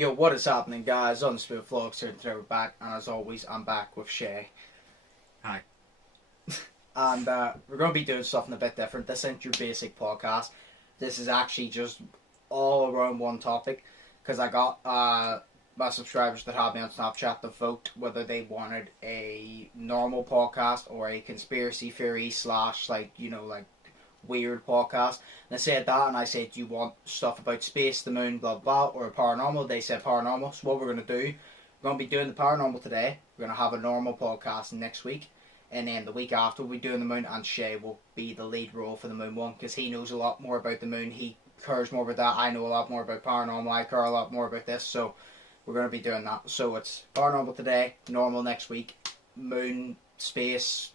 Yo, what is happening, guys? Undisputed Vlogs here today. We're back, and as always, I'm back with Shay. Hi. And we're going to be doing something a bit different. This isn't your basic podcast. This is actually just all around one topic, because I got my subscribers that have me on Snapchat to vote whether they wanted a normal podcast or a conspiracy theory slash, like, weird podcast. And I said that, and I said, do you want stuff about space, the moon, blah blah, or paranormal? They said paranormal. So what we're going to do, we're going to be doing the paranormal today. We're going to have a normal podcast next week, and then the week after we'll be doing the moon, and Shay will be the lead role for the moon one, because he knows a lot more about the moon. He cares more about that. I know a lot more about paranormal. I care a lot more about this, so we're going to be doing that. So it's paranormal today, normal next week, moon, space,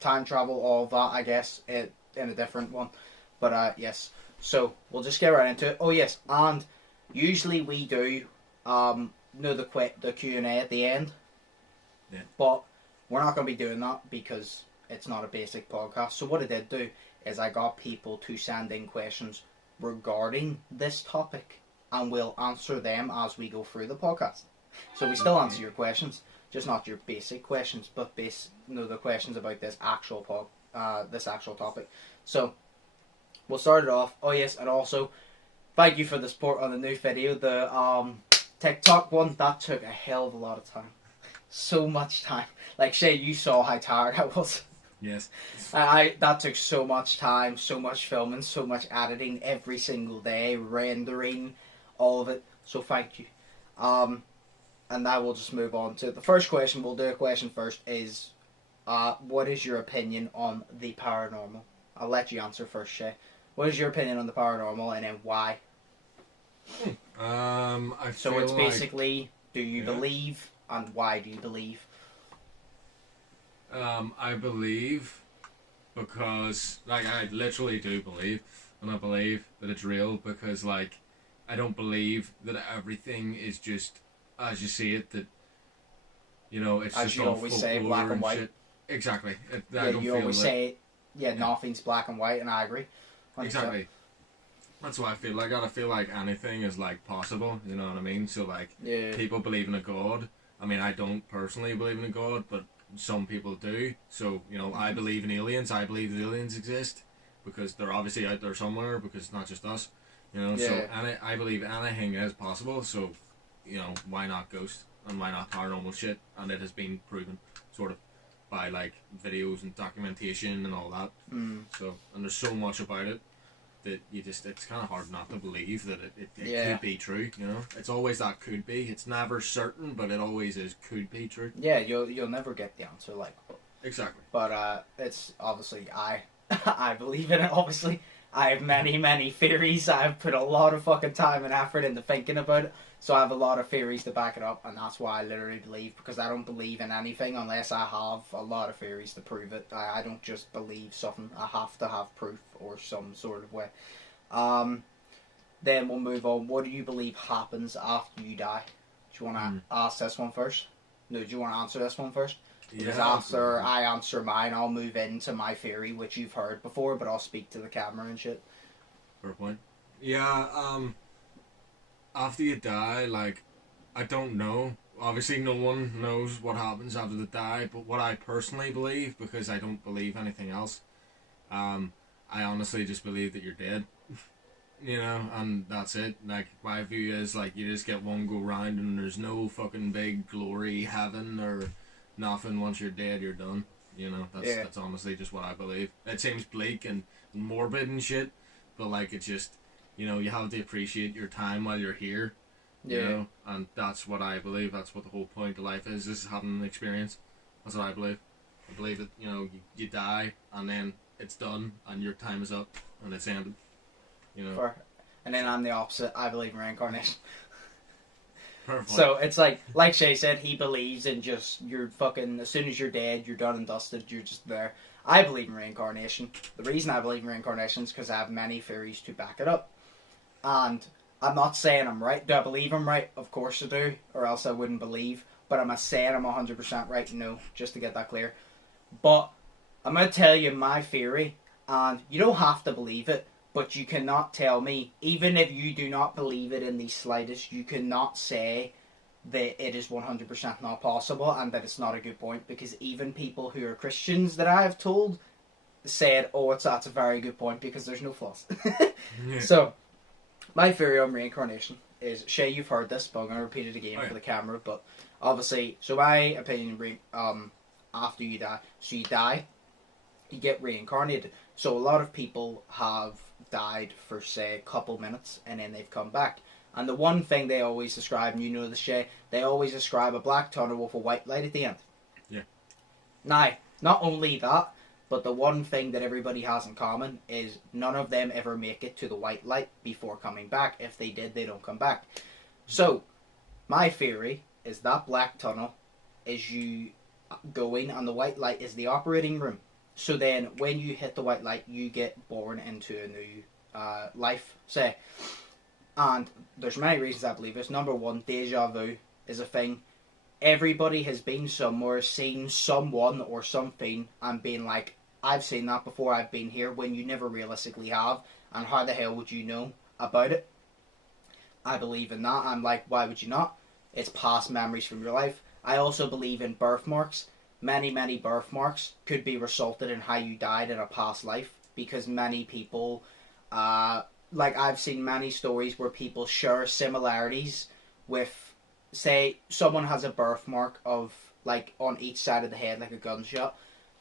time travel, all of that, I guess, in a different one. But yes, so we'll just get right into it. Oh yes, and usually we do the Q&A at the end. Yeah. But we're not going to be doing that because it's not a basic podcast. So what I did do is I got people to send in questions regarding this topic, and we'll answer them as we go through the podcast. So we still answer your questions, just not your basic questions, but the questions about this actual topic. So we'll start it off. Oh yes, and also thank you for the support on the new video, the Tik Tok one. That took a hell of a lot of time, so much time. Like Shay, you saw how tired I was. Yes. That took so much time, so much filming, so much editing every single day, rendering, all of it. So thank you. And now we'll just move on to the first question. We'll do a question first. Is what is your opinion on the paranormal? I'll let you answer first, Shay. What is your opinion on the paranormal, and then why? I so feel it's like, basically, do you believe, and why do you believe? I believe because, like, I literally do believe, and I believe that it's real because, like, I don't believe that everything is just as you see it. That it's as just you all always say, black and white. Shit. Exactly. You always say, nothing's black and white, and I agree. 100%. Exactly. That's what I feel like. I feel like anything is, like, possible, you know what I mean? So, like, people believe in a God. I mean, I don't personally believe in a God, but some people do. So, I believe in aliens. I believe that aliens exist because they're obviously out there somewhere, because it's not just us, So, I believe anything is possible, so, why not ghosts and why not paranormal shit? And it has been proven, sort of, by, like, videos and documentation and all that. So, and there's so much about it that it's kind of hard not to believe that it could be true, It's always that could be. It's never certain, but it always is could be true. Yeah, you'll never get the answer, like. Exactly. But it's obviously I believe in it, obviously. I have many theories. I've put a lot of fucking time and effort into thinking about it. So I have a lot of theories to back it up, and that's why I literally believe, because I don't believe in anything unless I have a lot of theories to prove it. I don't just believe something. I have to have proof or some sort of way. Then we'll move on. What do you believe happens after you die? Do you want to ask this one first? No, do you want to answer this one first? Because after I answer mine, I'll move into my theory, which you've heard before, but I'll speak to the camera and shit. Fair point. Yeah, after you die, like, I don't know. Obviously, no one knows what happens after they die, but what I personally believe, because I don't believe anything else, I honestly just believe that you're dead. And that's it. Like, my view is, like, you just get one go round and there's no fucking big glory heaven or nothing. Once you're dead, you're done. That's honestly just what I believe. It seems bleak and morbid and shit, but, like, it's just, you have to appreciate your time while you're here. And that's what I believe. That's what the whole point of life is having an experience. That's what I believe. I believe that, you die and then it's done and your time is up and it's ended. And then I'm the opposite. I believe in reincarnation. Perfect. So it's like Shay said, he believes in just, you're fucking, as soon as you're dead, you're done and dusted, you're just there. I believe in reincarnation. The reason I believe in reincarnation is because I have many theories to back it up. And I'm not saying I'm right. Do I believe I'm right? Of course I do, or else I wouldn't believe. But am I saying I'm 100% right? No, just to get that clear. But I'm going to tell you my theory, and you don't have to believe it, But you cannot tell me, even if you do not believe it in the slightest, you cannot say that it is 100% not possible and that it's not a good point, because even people who are Christians that I have told said, oh, that's a very good point because there's no flaws. Yeah. So, my theory on reincarnation is, Shay, you've heard this, but I'm going to repeat it again for the camera, but obviously, so my opinion, after you die, so you die, you get reincarnated. So a lot of people have died for, say, a couple minutes, and then they've come back. And the one thing they always describe, and you know the Shay, they always describe a black tunnel with a white light at the end. Yeah. Now, not only that, but the one thing that everybody has in common is none of them ever make it to the white light before coming back. If they did, they don't come back. So, my theory is that black tunnel is you going, and the white light is the operating room. So then, when you hit the white light, you get born into a new life, say. And there's many reasons I believe this. Number one, deja vu is a thing. Everybody has been somewhere, seen someone or something, and been like, I've seen that before, I've been here, when you never realistically have. And how the hell would you know about it? I believe in that. I'm like, why would you not? It's past memories from your life. I also believe in birthmarks. Many birthmarks could be resulted in how you died in a past life, because many people, like I've seen many stories where people share similarities with, say, someone has a birthmark of, like, on each side of the head, like a gunshot.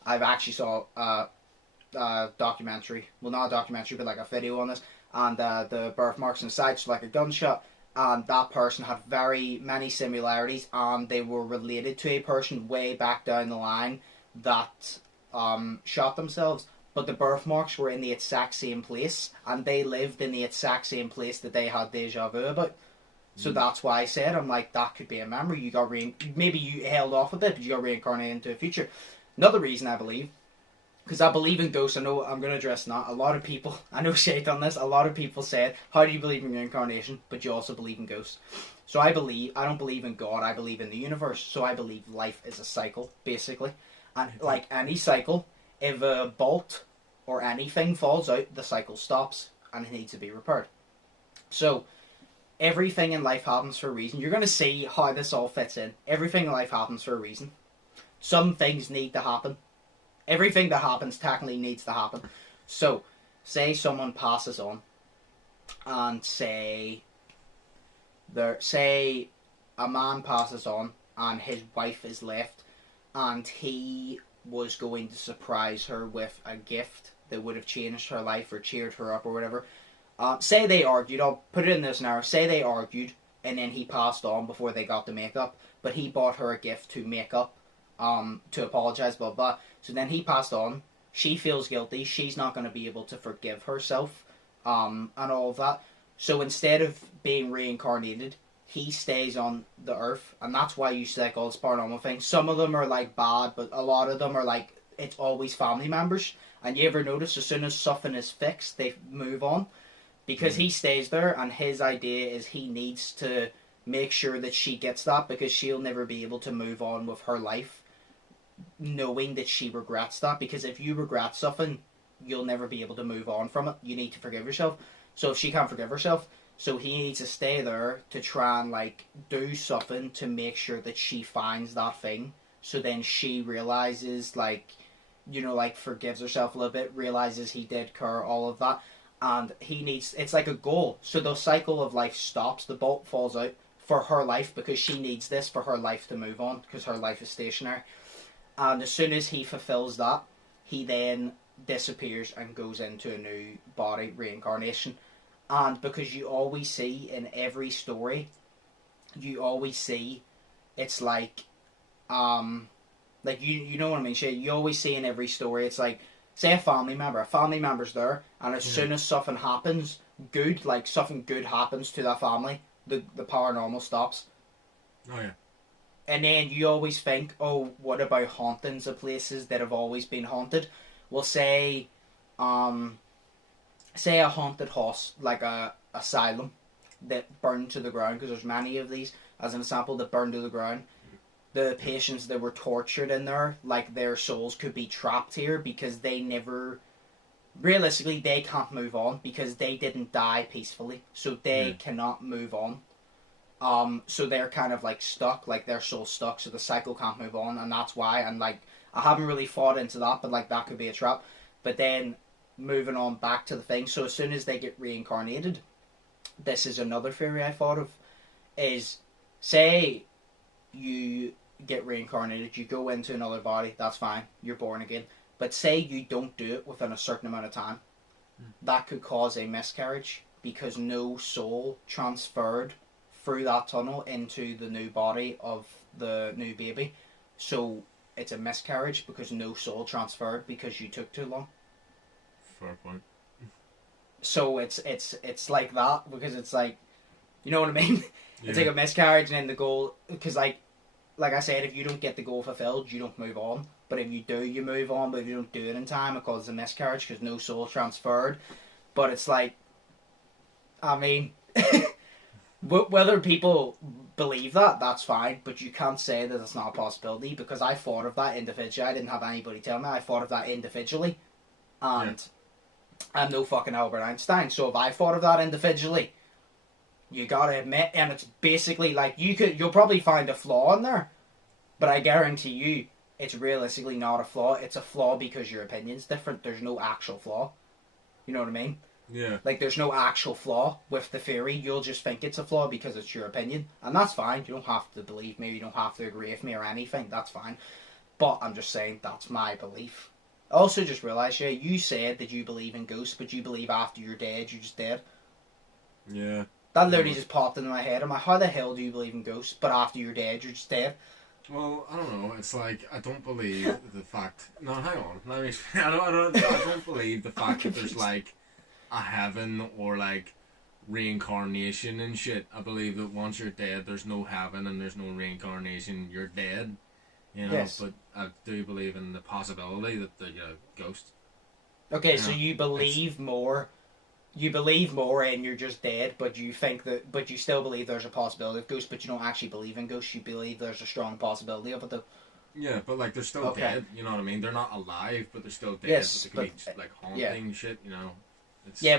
I've actually saw a documentary, well, not a documentary, but like a video on this, and the birthmarks inside, so like a gunshot, and that person had very many similarities, and they were related to a person way back down the line that shot themselves, but the birthmarks were in the exact same place, and they lived in the exact same place that they had deja vu about. So that's why I said, I'm like, that could be a memory. You got maybe you held off with it, but you got reincarnated into a future. Another reason I believe, because I believe in ghosts, I know I'm going to address that. A lot of people, I know Shade on this, a lot of people said, how do you believe in reincarnation, but you also believe in ghosts? So I don't believe in God, I believe in the universe. So I believe life is a cycle, basically. And like any cycle, if a bolt or anything falls out, the cycle stops and it needs to be repaired. So everything in life happens for a reason. You're going to see how this all fits in. Everything in life happens for a reason. Some things need to happen. Everything that happens technically needs to happen. So, say someone passes on, and say a man passes on, and his wife is left, and he was going to surprise her with a gift that would have changed her life or cheered her up or whatever. Say they argued, I'll put it in this now, say they argued, and then he passed on before they got to make up, but he bought her a gift to make up, to apologise, blah, blah. So then he passed on, she feels guilty, she's not going to be able to forgive herself, and all of that. So instead of being reincarnated, he stays on the earth, and that's why you see like all this paranormal things. Some of them are like bad, but a lot of them are like, it's always family members. And you ever notice as soon as something is fixed, they move on? Because he stays there, and his idea is he needs to make sure that she gets that, because she'll never be able to move on with her life knowing that she regrets that. Because if you regret something, you'll never be able to move on from it. You need to forgive yourself. So if she can't forgive herself, so he needs to stay there to try and like do something to make sure that she finds that thing. So then she realizes, like, you know, like forgives herself a little bit, realizes he did care, all of that. And he needs, it's like a goal. So the cycle of life stops, the bolt falls out for her life, because she needs this for her life to move on, because her life is stationary. And as soon as he fulfills that, he then disappears and goes into a new body, reincarnation. And because you always see in every story, you always see, it's like you know what I mean, Shay? You always see in every story, it's like, say a family member's there, and as soon as something happens, good, like something good happens to that family, the paranormal stops. Oh yeah. And then you always think, oh, what about hauntings of places that have always been haunted? Well, say a haunted house, like a asylum, that burned to the ground, because there's many of these, as an example, that burned to the ground. The patients that were tortured in there, like their souls could be trapped here because they never realistically, they can't move on because they didn't die peacefully, so they cannot move on. So they're kind of like stuck, like their soul's stuck, so the cycle can't move on, and that's why. And like, I haven't really thought into that, but like that could be a trap. But then moving on back to the thing, so as soon as they get reincarnated, this is another theory I thought of, is say you get reincarnated, you go into another body, that's fine, you're born again. But say you don't do it within a certain amount of time, that could cause a miscarriage because no soul transferred through that tunnel into the new body of the new baby. So it's a miscarriage because no soul transferred because you took too long. Fair point. So it's like that because it's like, you know what I mean? It's like a miscarriage and then the goal, because like I said, if you don't get the goal fulfilled, you don't move on. But if you do, you move on. But if you don't do it in time, it causes a miscarriage because no soul transferred. But it's like, I mean, whether people believe that, that's fine. But you can't say that it's not a possibility because I thought of that individually. I didn't have anybody tell me. I thought of that individually. And I'm no fucking Albert Einstein. So if I thought of that individually, you gotta admit, and it's basically like you'll probably find a flaw in there. But I guarantee you, it's realistically not a flaw. It's a flaw because your opinion's different. There's no actual flaw. You know what I mean? Yeah. Like, there's no actual flaw with the theory. You'll just think it's a flaw because it's your opinion. And that's fine. You don't have to believe me. You don't have to agree with me or anything. That's fine. But I'm just saying that's my belief. I also just realised, you said that you believe in ghosts, but you believe after you're dead, you're just dead. Yeah. That literally just popped into my head. I'm like, how the hell do you believe in ghosts, but after you're dead, you're just dead? Well, I don't know. It's like I don't believe the fact. No, hang on. I don't believe the fact that there's like a heaven or like reincarnation and shit. I believe that once you're dead, there's no heaven and there's no reincarnation. You're dead. You know. Yes. But I do believe in the possibility that the ghost. Okay, so you believe more. You believe more and you're just dead, but you still believe there's a possibility of ghosts, but you don't actually believe in ghosts. You believe there's a strong possibility of it, though. Yeah, but like they're still dead. You know what I mean? They're not alive, but they're still dead. Yes, but they could be like haunting shit. You know.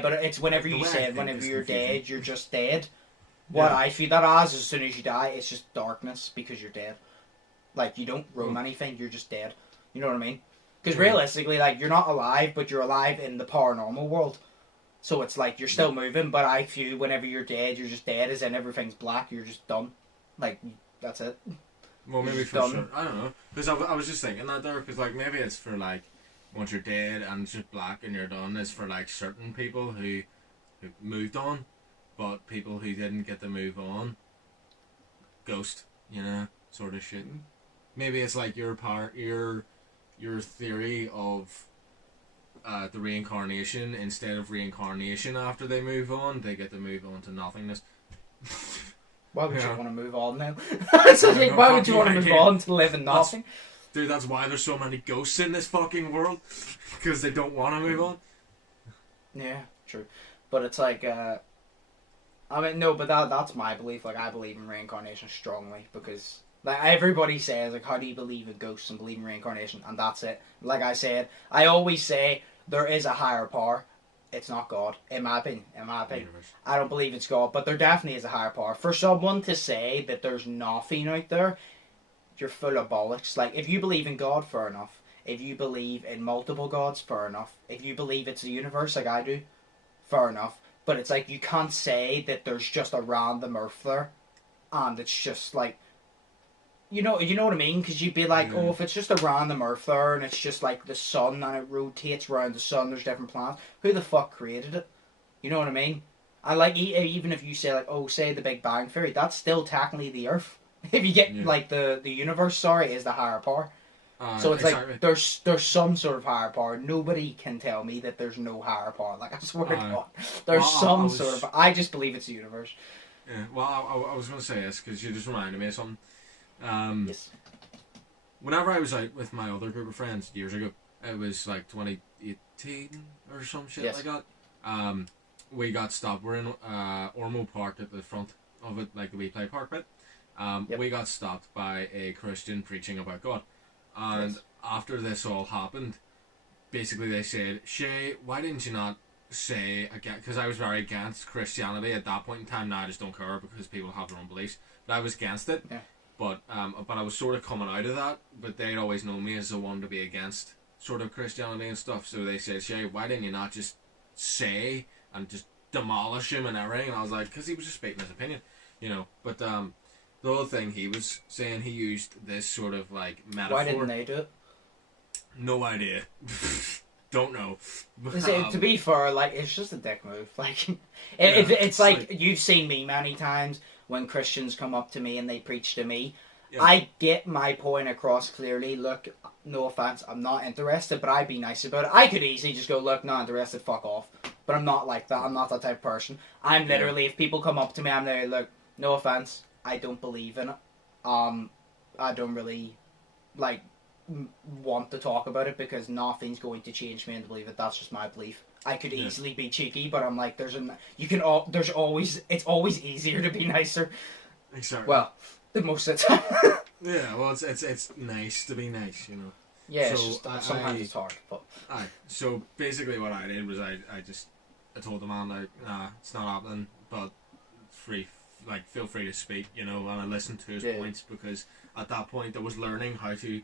But it's whenever you said whenever you're dead, you're just dead. What I feel that as soon as you die, it's just darkness because you're dead. Like you don't roam anything, you're just dead. You know what I mean? Because realistically, like you're not alive, but you're alive in the paranormal world. So it's like you're still moving, but I feel whenever you're dead, you're just dead, as in everything's black, you're just done. Like, that's it. Well, maybe for sure. I don't know. Because I was just thinking that there, because like maybe it's for like, once you're dead and it's just black and you're done, it's for like certain people who moved on, but people who didn't get to move on, ghost, you know, sort of shit. Maybe it's like your theory of the reincarnation, instead of reincarnation after they move on, they get to move on to nothingness. Why would you want to move on then? Why would you want to move on to live in nothing? Dude, that's why there's so many ghosts in this fucking world. Because they don't want to move on. Yeah, true. But it's like, I mean, no, but that's my belief. Like, I believe in reincarnation strongly because, like, everybody says, like, how do you believe in ghosts and believe in reincarnation? And that's it. Like I said, I always say there is a higher power. It's not God, in my opinion. I don't believe it's God, but there definitely is a higher power. For someone to say that there's nothing out there, you're full of bollocks. Like, if you believe in God, fair enough. If you believe in multiple gods, fair enough. If you believe it's a universe, like I do, fair enough. But it's like, you can't say that there's just a random Earth there, and it's just like, you know what I mean? Because you'd be like, oh, if it's just a random Earth there, and it's just like the sun, and it rotates around the sun, there's different planets, who the fuck created it? You know what I mean? And like, even if you say like, oh, say the Big Bang Theory, that's still technically the Earth. If you get like the universe, is the higher power. So it's exactly. Like there's some sort of higher power. Nobody can tell me that there's no higher power. Like, I swear to God, there's sort of. I just believe it's the universe. Yeah. Well, I was going to say this because you just reminded me of something. Yes. Whenever I was out with my other group of friends years ago, it was like 2018 or some shit like that. We got stopped. We're in Ormo Park at the front of it, like the We Play Park bit. We got stopped by a Christian preaching about God. And after this all happened, basically they said, Shay, why didn't you not say again? Because I was very against Christianity at that point in time. Now I just don't care because people have their own beliefs. But I was against it. Yeah. But I was sort of coming out of that. But they'd always known me as the one to be against sort of Christianity and stuff. So they said, Shay, why didn't you not just say and just demolish him and everything? And I was like, because he was just speaking his opinion, you know. But the whole thing he was saying, he used this sort of like metaphor. Why didn't they do it? No idea. Don't know. To be fair, like, it's just a dick move. Like, it's like you've seen me many times when Christians come up to me and they preach to me. Yeah. I get my point across clearly. Look, no offense, I'm not interested, but I'd be nice about it. I could easily just go, look, not interested, fuck off. But I'm not like that. I'm not that type of person. I'm literally, if people come up to me, I'm there, look, no offense, I don't believe in it. I don't really, like, want to talk about it because nothing's going to change me into believe it. That's just my belief. I could easily be cheeky, but I'm like, it's always easier to be nicer. Exactly. Well, most of the time. Yeah, well, it's nice to be nice, you know. Yeah, so it's just, sometimes it's hard, but. Aye. So basically, what I did was I told the man, like, nah, it's not happening, but feel free to speak, you know, and I listened to his points, because at that point I was learning how to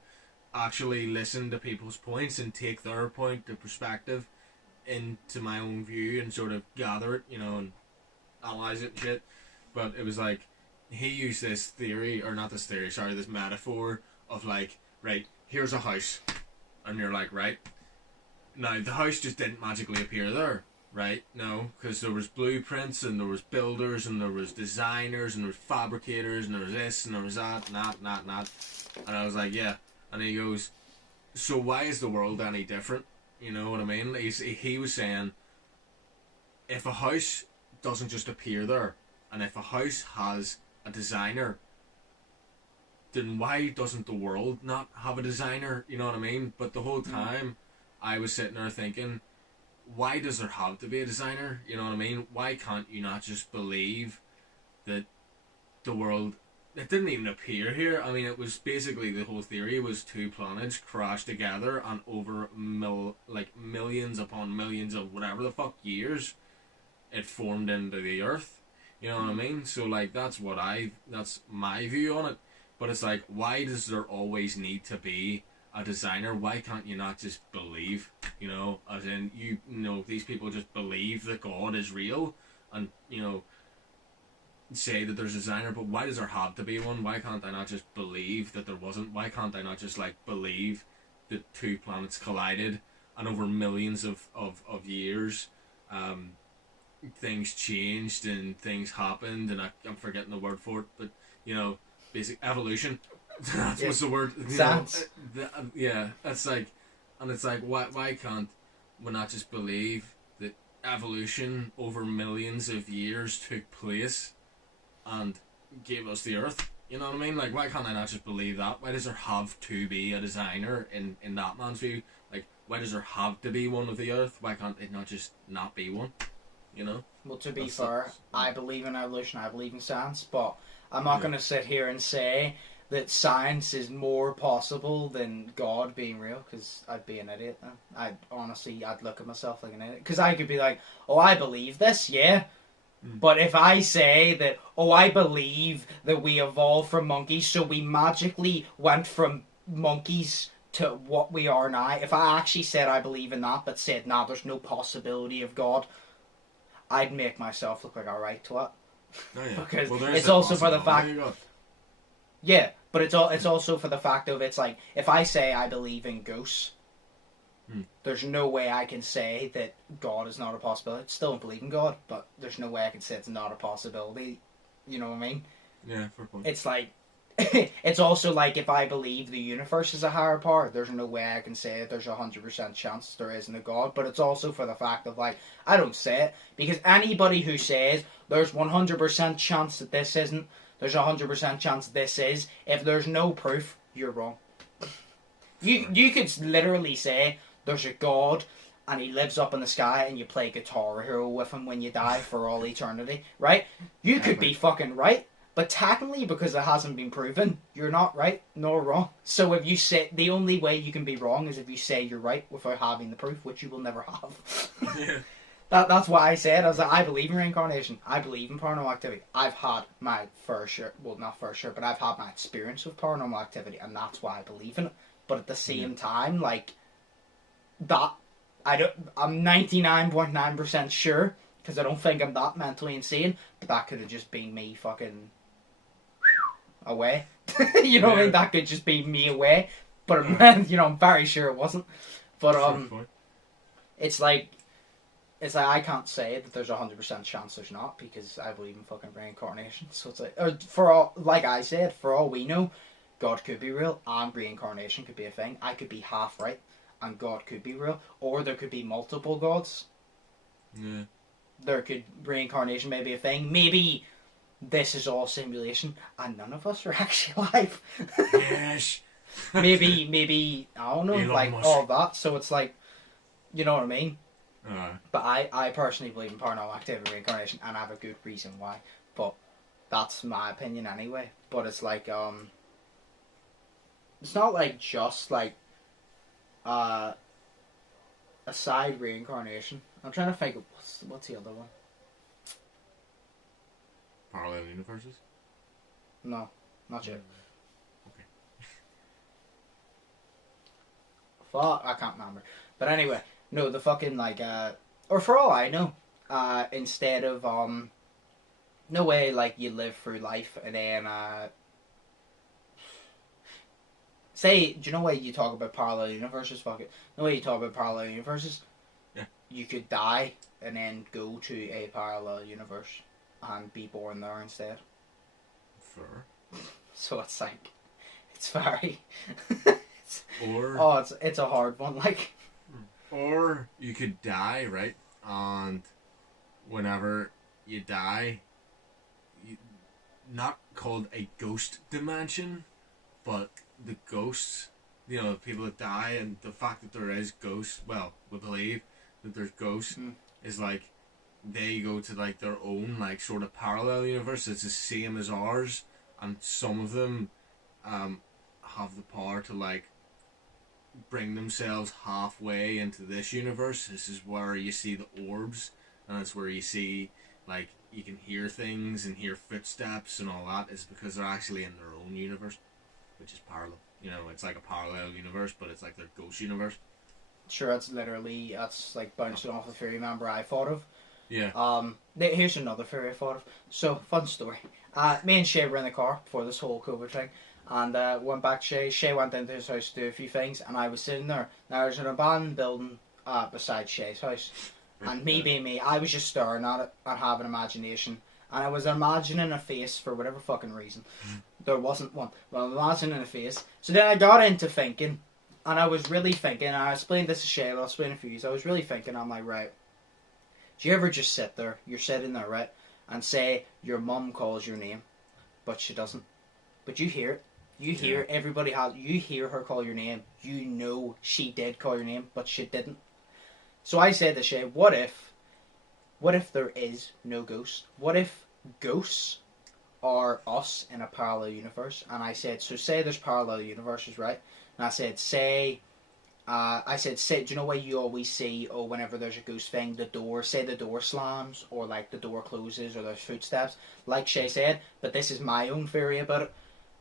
actually listen to people's points and take their point, their perspective, into my own view and sort of gather it, you know, and analyze it and shit. But it was like, he used this theory, or not this theory, sorry, this metaphor of like, right, here's a house, and you're like, right, now the house just didn't magically appear there, right? No, because there was blueprints, and there was builders, and there was designers, and there was fabricators, and there was this, and there was that, and that. And I was like, yeah. And he goes, so why is the world any different? You know what I mean? He was saying, if a house doesn't just appear there, and if a house has a designer, then why doesn't the world not have a designer? You know what I mean? But the whole time, I was sitting there thinking, why does there have to be a designer? You know what I mean? Why can't you not just believe that the world... It didn't even appear here. I mean, it was basically, the whole theory was two planets crashed together, and over millions upon millions of whatever the fuck years, it formed into the Earth. You know what I mean? So, like, that's my view on it. But it's like, why does there always need to be a designer? Why can't you not just believe? You know, as in, you know, these people just believe that God is real, and, you know, say that there's a designer, but why does there have to be one? Why can't I not just believe that there wasn't? Why can't I not just, like, believe that two planets collided, and over millions of years, things changed and things happened, and I'm forgetting the word for it, but, you know, basic evolution. That's what's the word. Science. Yeah, it's like, and it's like, why can't we not just believe that evolution over millions of years took place and gave us the Earth? You know what I mean? Like, why can't I not just believe that? Why does there have to be a designer in that man's view? Like, why does there have to be one of the Earth? Why can't it not just not be one? You know? Well, to be fair, I believe in evolution, I believe in science, but I'm not going to sit here and say that science is more possible than God being real, because I'd be an idiot then. I'd look at myself like an idiot. Because I could be like, oh, I believe this, yeah. But if I say that, oh, I believe that we evolved from monkeys, so we magically went from monkeys to what we are now, if I actually said I believe in that, but said, nah, there's no possibility of God, I'd make myself look like a right twat. Oh, yeah. Because it's also for the fact... Yeah, but it's also for the fact of, it's like, if I say I believe in ghosts, there's no way I can say that God is not a possibility. I still don't believe in God, but there's no way I can say it's not a possibility. You know what I mean? Yeah, fair point. It's like, it's also like, if I believe the universe is a higher power, there's no way I can say there's 100% chance there isn't a God. But it's also for the fact of, like, I don't say it, because anybody who says there's 100% chance that this isn't, there's 100% chance this is, if there's no proof, you're wrong. You could literally say there's a God and he lives up in the sky and you play Guitar Hero with him when you die for all eternity, right? You could be fucking right, But technically, because it hasn't been proven, you're not right nor wrong. So if you say, the only way you can be wrong is if you say you're right without having the proof, which you will never have. Yeah. That's why I said, I was like, I believe in reincarnation. I believe in paranormal activity. I've had my fair share, well, not fair share, but I've had my experience with paranormal activity, and that's why I believe in it. But at the same time, like, that, I'm 99.9% sure, because I don't think I'm that mentally insane, but that could have just been me fucking away. You know what I mean? That could just be me away. But, you know, I'm very sure it wasn't. But, it's like I can't say that there's 100% chance there's not, because I believe in fucking reincarnation. So it's like, like I said, for all we know, God could be real and reincarnation could be a thing. I could be half right and God could be real, or there could be multiple gods. Yeah. Reincarnation may be a thing. Maybe this is all simulation and none of us are actually alive. Yes. maybe I don't know, Elon like Musk. all that. So it's like, you know what I mean? Uh, But I personally believe in paranormal activity, reincarnation, and I have a good reason why. But that's my opinion anyway. But it's like, it's not like just like, aside reincarnation. I'm trying to think of what's the other one? parallel universes? No, not yet. Okay. Fuck, I can't remember. But anyway, no, the fucking like, or for all I know, instead of no way like you live through life and then say, do you know why you talk about parallel universes? Fuck it. No way you talk about parallel universes. Yeah. You could die and then go to a parallel universe and be born there instead. Fair. So it's like, it's very. Or it's a hard one. Like. Or you could die, right? And whenever you die, not called a ghost dimension, but the ghosts, you know, people that die, and the fact that there is ghosts, well, we believe that there's ghosts, is like, they go to like their own like sort of parallel universe. It's the same as ours, and some of them have the power to like bring themselves halfway into this universe. This is where you see the orbs, and it's where you see like you can hear things and hear footsteps and all that. Is because they're actually in their own universe, which is parallel. You know, it's like a parallel universe, but it's like their ghost universe. Sure, that's like bouncing off a theory member I thought of. Yeah. Here's another theory I thought of. So, fun story. Me and Shay were in the car before this whole COVID thing, and went back to Shay. Shay went into his house to do a few things, and I was sitting there. Now, there's an abandoned building beside Shay's house, and me being me, I was just staring at it and having imagination, and I was imagining a face for whatever fucking reason. There wasn't one, but I'm imagining a face. So then I got into thinking, and I was really thinking, and I explained this to Shay, I'll explain it for you. I was really thinking, I'm like, right, do you ever just sit there, you're sitting there, right, and say your mum calls your name, but she doesn't. But you hear it. You hear you hear her call your name. You know she did call your name, but she didn't. So I said to Shay, what if there is no ghost? What if ghosts are us in a parallel universe? And I said, so say there's parallel universes, right? And I said, say, do you know why you always see, whenever there's a ghost thing, the door slams, or like the door closes, or there's footsteps, like Shay said, but this is my own theory about it.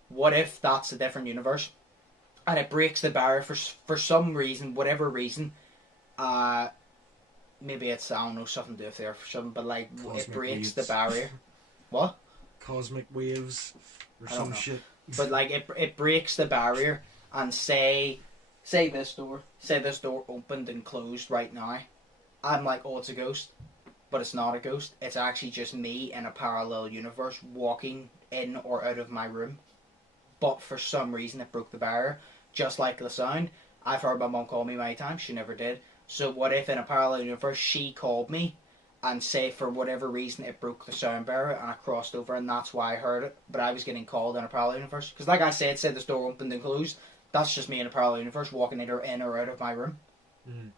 What if that's a different universe, and it breaks the barrier for some reason, whatever reason, maybe it's, I don't know, something to do with there for something, but like, Cosmic it breaks waves. the barrier. What? Cosmic waves or I don't some know. shit. But like, it breaks the barrier, and say this door opened and closed right now. I'm like, oh, it's a ghost. But it's not a ghost. It's actually just me in a parallel universe walking in or out of my room. But for some reason it broke the barrier. Just like the sound. I've heard my mum call me many times. She never did. So what if in a parallel universe she called me, and say for whatever reason it broke the sound barrier and I crossed over, and that's why I heard it. But I was getting called in a parallel universe. Because like I said this door opened and closed. That's just me in a parallel universe walking in or out of my room. Mm.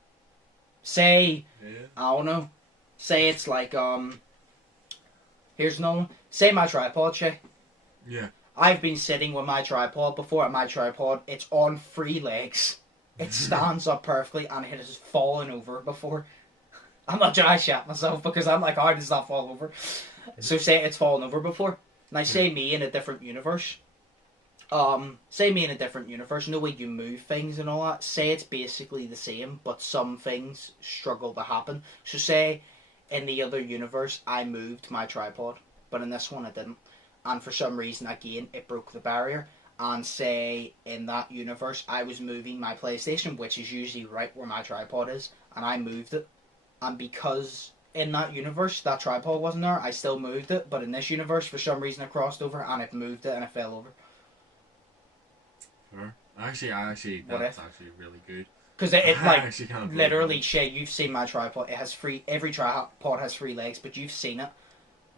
Say, Yeah. I don't know. Say it's like, here's another one. Say my tripod, Shay. Yeah. I've been sitting with my tripod before, and my tripod, it's on 3 legs. It stands up perfectly, and it has fallen over before. I'm not trying to shat myself, because I'm like, how does that fall over? So say it's fallen over before. Now say me in a different universe. Say me in a different universe, no way you move things and all that. Say it's basically the same, but some things struggle to happen. So say in the other universe, I moved my tripod, but in this one I didn't. And for some reason, again, it broke the barrier. And say in that universe, I was moving my PlayStation, which is usually right where my tripod is, and I moved it. And because in that universe, that tripod wasn't there, I still moved it. But in this universe, for some reason, it crossed over and it moved it and it fell over. Fair. Actually, that's actually really good. Because it like literally, it. Shay, you've seen my tripod. It has every tripod has 3 legs, but you've seen it.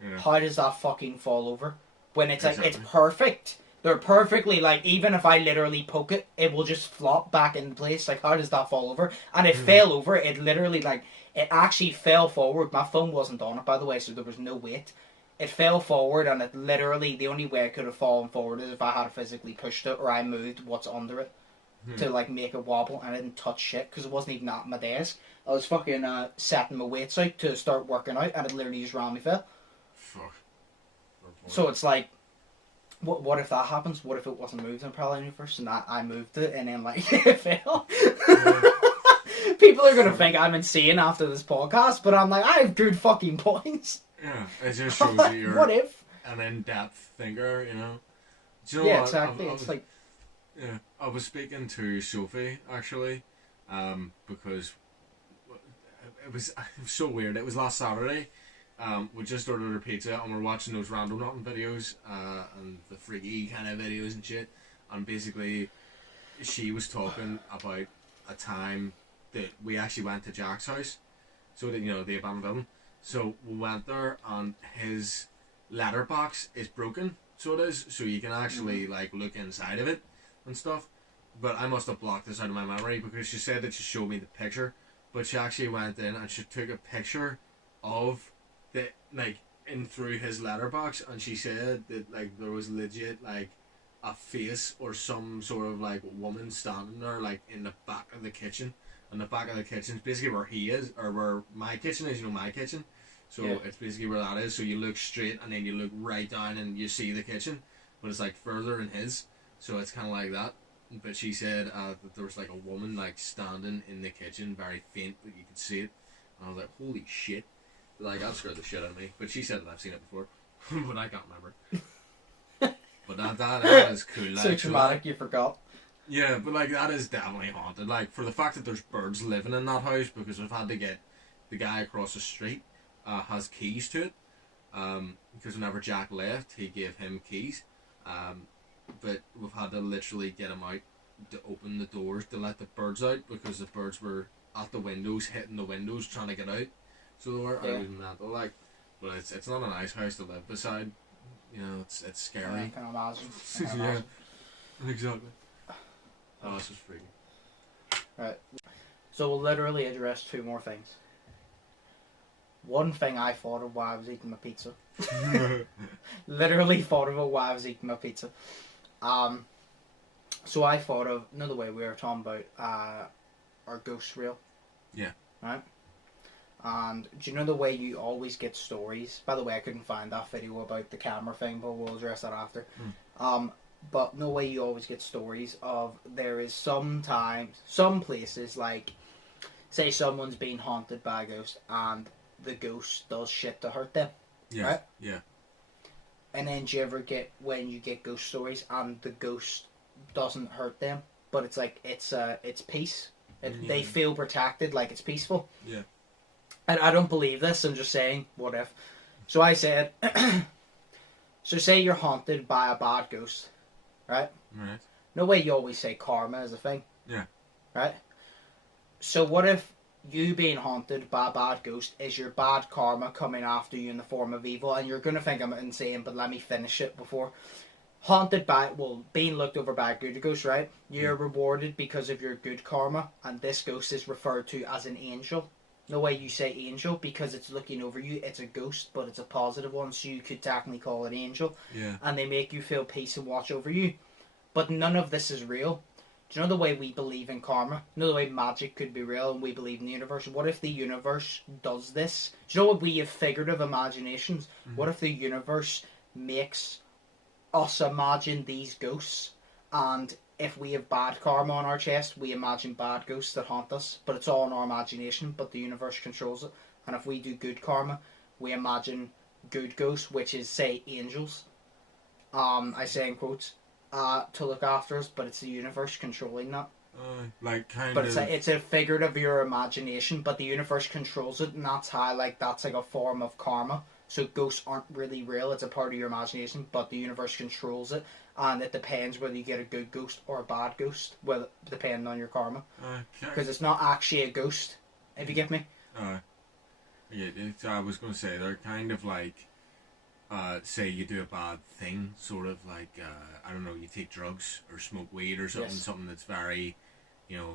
Yeah. How does that fucking fall over? When it's exactly. like, it's perfect. They're perfectly, like, even if I literally poke it, it will just flop back into place. Like, how does that fall over? And it fell over. It literally, like, it actually fell forward. My phone wasn't on it, by the way, so there was no weight. It fell forward, and it literally, the only way it could have fallen forward is if I had physically pushed it, or I moved what's under it to, like, make it wobble, and I didn't touch shit, because it wasn't even at my desk. I was fucking setting my weights out to start working out, and it literally just randomly fell. Fuck. So it's like, what if that happens? What if it wasn't moved in a parallel universe and I moved it and then like it fell? People are gonna think I'm insane after this podcast, but I'm like, I have good fucking points. Yeah, it just shows that you're what if? an in-depth thinker, you know. Do you know Yeah, what? exactly. It's like, yeah, I was speaking to Sophie actually, because it was so weird. It was last Saturday. We just ordered a pizza and we're watching those random nothing videos and the freaky kind of videos and shit. And basically, she was talking about a time that we actually went to Jack's house, so that, you know, the abandoned building. So we went there and his letterbox is broken, so it is. So you can actually like look inside of it and stuff. But I must have blocked this out of my memory because she said that she showed me the picture, but she actually went in and she took a picture of the, like, in through his letterbox, and she said that like there was legit like a face or some sort of like woman standing there like in the back of the kitchen, and the back of the kitchen is basically where he is, or where my kitchen is, you know, my kitchen. So yeah, it's basically where that is. So you look straight and then you look right down and you see the kitchen, but it's like further in his, so it's kind of like that. But she said that there was like a woman like standing in the kitchen, very faint, but you could see it. And I was like, holy shit. Like, that scared the shit out of me. But she said that I've seen it before. But I can't remember. But that is cool. Like, so traumatic, you forgot. Yeah, but like, that is definitely haunted. Like, for the fact that there's birds living in that house, because we've had to get the guy across the street has keys to it. Because whenever Jack left, he gave him keys. But we've had to literally get him out to open the doors to let the birds out, because the birds were at the windows, hitting the windows, trying to get out. So they were out in that, like, but it's not a nice house to live beside. You know, it's scary. Yeah, I can imagine. Yeah, exactly. Oh, it's just freaky. Right. So we'll literally address 2 more things. One thing I thought of while I was eating my pizza. Literally thought of it while I was eating my pizza. So I thought of another way we were talking about our ghost reel. Yeah. Right? And do you know the way you always get stories? By the way, I couldn't find that video about the camera thing, but we'll address that after. But no way you always get stories of, there is sometimes, some places, like, say someone's being haunted by a ghost and the ghost does shit to hurt them. Yes. Right? Yeah. And then do you ever get, when you get ghost stories and the ghost doesn't hurt them, but it's like, it's peace. They feel protected, like it's peaceful. Yeah. And I don't believe this, I'm just saying, what if. So I said, so say you're haunted by a bad ghost, right? Right. No way you always say karma is a thing. Yeah. Right? So what if you being haunted by a bad ghost is your bad karma coming after you in the form of evil? And you're going to think I'm insane, but let me finish it before. Haunted by, well, being looked over by a good ghost, right? You're rewarded because of your good karma, and this ghost is referred to as an angel. No way you say angel, because it's looking over you. It's a ghost, but it's a positive one, so you could technically call it angel. Yeah. And they make you feel peace and watch over you. But none of this is real. Do you know the way we believe in karma? You know the way magic could be real and we believe in the universe? What if the universe does this? Do you know what we have figurative imaginations? Mm-hmm. What if the universe makes us imagine these ghosts, and if we have bad karma on our chest, we imagine bad ghosts that haunt us, but it's all in our imagination, but the universe controls it. And if we do good karma, we imagine good ghosts, which is, say, angels. I say in quotes, to look after us, but it's the universe controlling that. Like kind But of. it's a figure of your imagination, but the universe controls it, and that's how, like, that's like a form of karma. So ghosts aren't really real; it's a part of your imagination, but the universe controls it, and it depends whether you get a good ghost or a bad ghost, well, depending on your karma, because it's not actually a ghost. If you get me. Yeah, I was going to say they're kind of like, say you do a bad thing, sort of like I don't know, you take drugs or smoke weed or something, Yes. something that's very,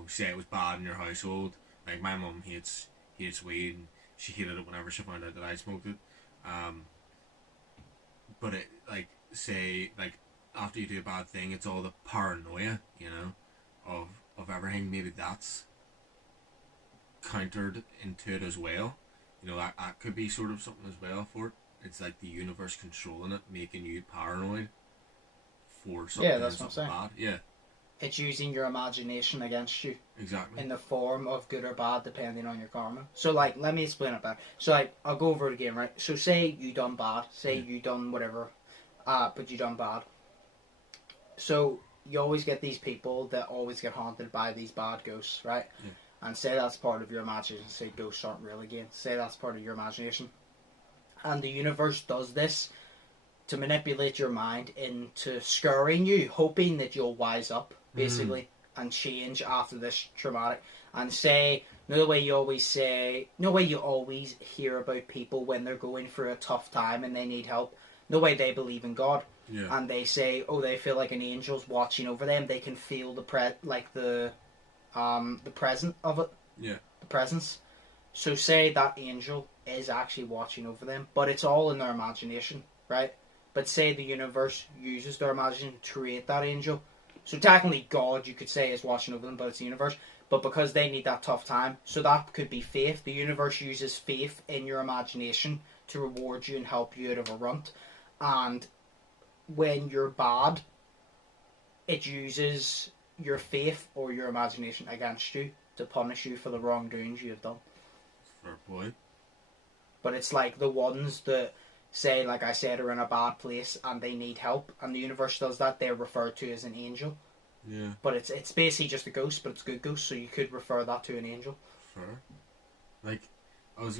say it was bad in your household. Like my mum hates weed, and she hated it whenever she found out that I smoked it. But it, like, say, like, after you do a bad thing, it's all the paranoia, of everything. Maybe that's countered into it as well. That could be sort of something as well for it. It's like the universe controlling it, making you paranoid for something, that's what I'm saying. bad. Yeah, It's using your imagination against you exactly. in the form of good or bad, depending on your karma. So, like, let me explain it better. So, like, I'll go over it again, right? So, say you done bad. Say you done whatever, but you done bad. So, you always get these people that always get haunted by these bad ghosts, right? Yeah. And say that's part of your imagination. Say ghosts aren't real again. Say that's part of your imagination. And the universe does this to manipulate your mind into scaring you, hoping that you'll wise up, basically, and change after this traumatic. And say, no way you always hear about people when they're going through a tough time and they need help. No way they believe in God. Yeah. And they say, they feel like an angel's watching over them. They can feel the present of it. Yeah. The presence. So say that angel is actually watching over them, but it's all in their imagination, right? But say the universe uses their imagination to create that angel. So technically God, you could say, is watching over them, but it's the universe. But because they need that tough time, so that could be faith. The universe uses faith in your imagination to reward you and help you out of a runt. And when you're bad, it uses your faith or your imagination against you to punish you for the wrongdoings you have done. Fair point. But it's like the ones that say, like I said, are in a bad place and they need help, and the universe does that, they're referred to as an angel. Yeah. But it's basically just a ghost, but it's a good ghost, so you could refer that to an angel. Fair. Like, I was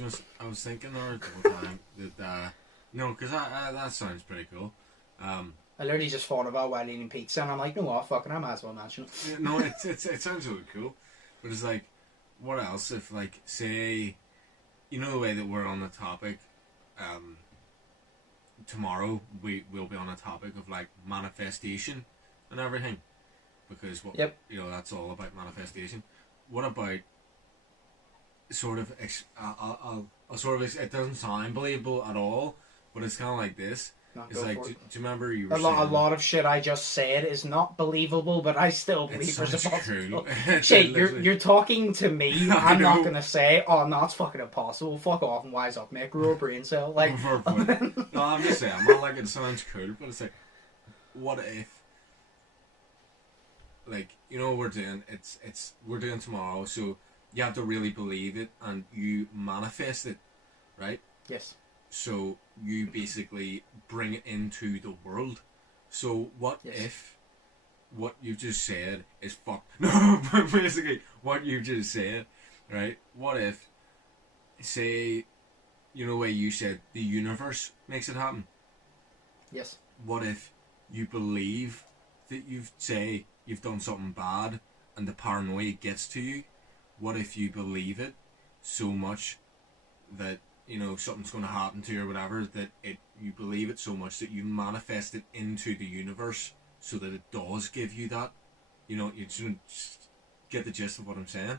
thinking there the whole time that because that sounds pretty cool. I literally just thought about while eating pizza, and I'm like, no, what, fucking, I might as well mention it. Yeah, no, it sounds really cool, but it's like, what else if, like, say, the way that we're on the topic, tomorrow we'll be on a topic of, like, manifestation and everything, because that's all about manifestation. What about sort of it doesn't sound believable at all, but it's kind of like this. It's like, do you remember you were saying... A lot of shit I just said is not believable, but I still believe there's a possibility. Cool. Shit, you're talking to me. I'm not going to say, oh, no, it's fucking impossible. Fuck off and wise up, mate. Grow a brain cell. Like, no, I'm just saying, I'm not like, it sounds cool, but it's like, what if, like, we're doing tomorrow, so you have to really believe it, and you manifest it, right? Yes. So you basically bring it into the world. So what if what you just said is fuck? No, but basically what you just said, right? What if, say, where you said the universe makes it happen? Yes. What if you believe that you've done something bad and the paranoia gets to you? What if you believe it so much that something's going to happen to you or whatever, that you believe it so much that you manifest it into the universe so that it does give you that? You just get the gist of what I'm saying?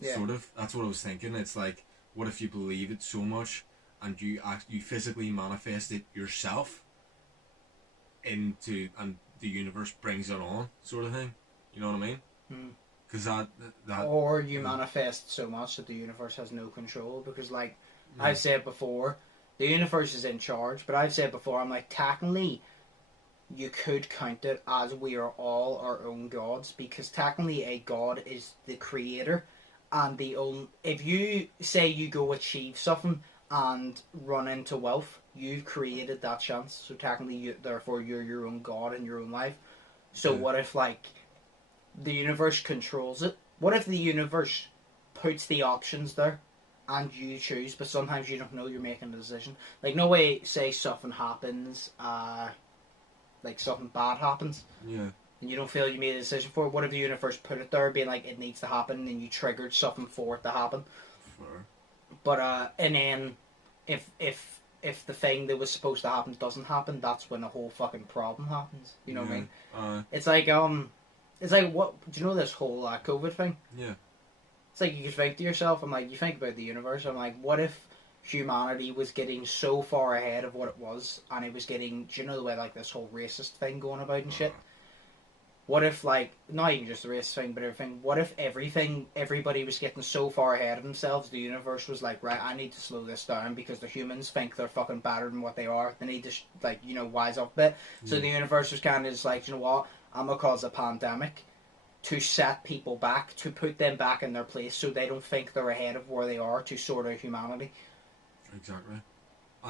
Yeah. Sort of. That's what I was thinking. It's like, what if you believe it so much and you physically manifest it yourself into, and the universe brings it on, sort of thing. You know what I mean? Because that or you manifest so much that the universe has no control. Because like I've said before, the universe is in charge. But I've said before, I'm like, technically, you could count it as we are all our own gods, because technically a god is the creator, and if you say you go achieve something and run into wealth, you've created that chance. So technically, therefore, you're your own god in your own life. So what if like the universe controls it? What if the universe puts the options there and you choose, but sometimes you don't know you're making a decision? Like, no way, say something happens, like something bad happens, and you don't feel you made a decision for it. What if the universe put it there, being like, it needs to happen, and you triggered something for it to happen? Fair. But and then if the thing that was supposed to happen doesn't happen, that's when the whole fucking problem happens. You know what I mean? It's like what, do you know this whole COVID thing? Yeah. It's like, you can think to yourself, I'm like, you think about the universe, I'm like, what if humanity was getting so far ahead of what it was, and it was getting, do you know the way like this whole racist thing going about and shit? What if, like, not even just the racist thing, but everything, what if everybody was getting so far ahead of themselves, the universe was like, right, I need to slow this down because the humans think they're fucking better than what they are. They need to, wise up a bit. So the universe was kind of just like, you know what, I'm going to cause a pandemic to set people back, to put them back in their place so they don't think they're ahead of where they are, to sort out humanity. Exactly.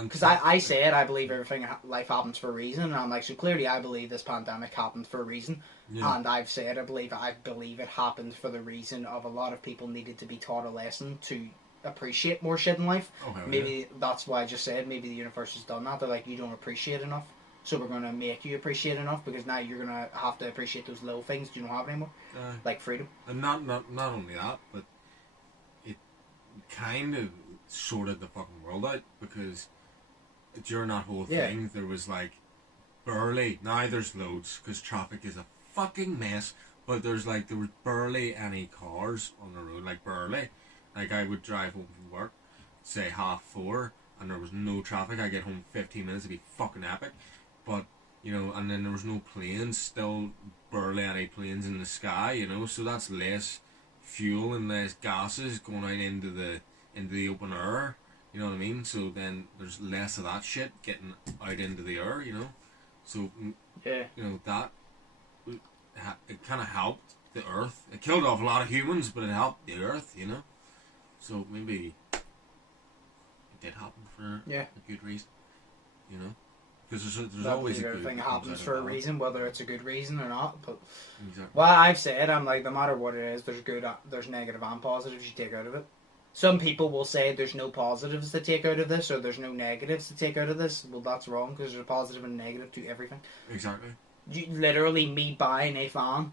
Because I said I believe everything, life happens for a reason, and I'm like, so clearly I believe this pandemic happened for a reason, and I've said I believe it happened for the reason of a lot of people needed to be taught a lesson to appreciate more shit in life. Maybe that's why I just said, maybe the universe has done that. They're like, you don't appreciate enough, so we're going to make you appreciate enough, because now you're going to have to appreciate those little things you don't have anymore, like freedom. And not only that, but it kind of sorted the fucking world out, because during that whole thing, there was like barely, now there's loads because traffic is a fucking mess, but there was barely any cars on the road, like barely. Like, I would drive home from work, say 4:30, and there was no traffic. I get home 15 minutes, it'd be fucking epic. But, and then there was no planes, still barely any planes in the sky, so that's less fuel and less gases going out into the open air. You know what I mean? So then there's less of that shit getting out into the air, So, that, it kind of helped the Earth. It killed off a lot of humans, but it helped the Earth, So maybe it did happen for a good reason, Because there's always a good everything happens for a reason, whether it's a good reason or not. But exactly. Well, I've said, I'm like, no matter what it is, there's negative and positives you take out of it. Some people will say there's no positives to take out of this, or there's no negatives to take out of this. Well, that's wrong, because there's a positive and negative to everything. Exactly. Literally, me buying a fan,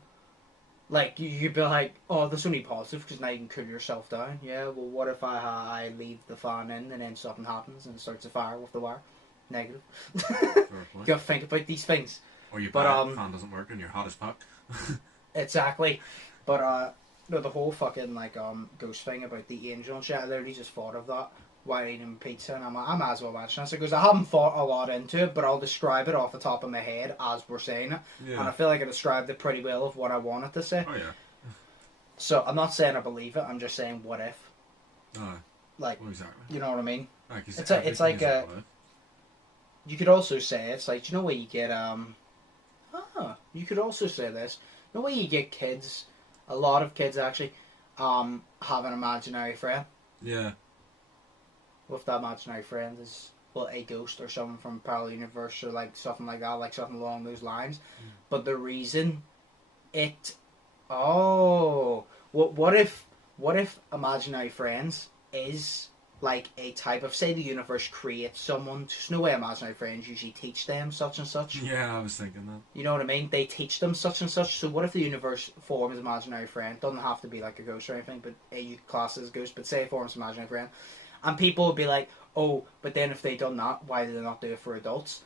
like, you'd be like, oh, that's only positive, because now you can cool yourself down. Yeah, well, what if I leave the fan in, and then something happens, and it starts a fire with the wire? Negative. You gotta think about these things. Or the fan doesn't work, and you're hot as fuck. Exactly. But, no, the whole fucking, like, ghost thing about the angel and shit, I literally just thought of that while eating pizza, and I'm like, I might as well mention this, because I haven't thought a lot into it, but I'll describe it off the top of my head as we're saying it, and I feel like I described it pretty well of what I wanted to say. Oh, yeah. So, I'm not saying I believe it, I'm just saying, what if? Like, well, exactly. You know what I mean? It's like you could also say, it's like, you know where you get, you could also say this, you know where you get kids, a lot of kids actually, have an imaginary friend. Yeah. What if that imaginary friend is, well, a ghost or someone from a parallel universe, or like something like that, like something along those lines. But the reason what if imaginary friends is like a type of, say the universe creates someone, there's no way imaginary friends usually teach them such and such. Yeah, I was thinking that. You know what I mean? They teach them such and such. So what if the universe forms an imaginary friend? Doesn't have to be like a ghost or anything, but you class as a ghost, but say it forms an imaginary friend. And people would be like, oh, but then if they done that, why did they not do it for adults?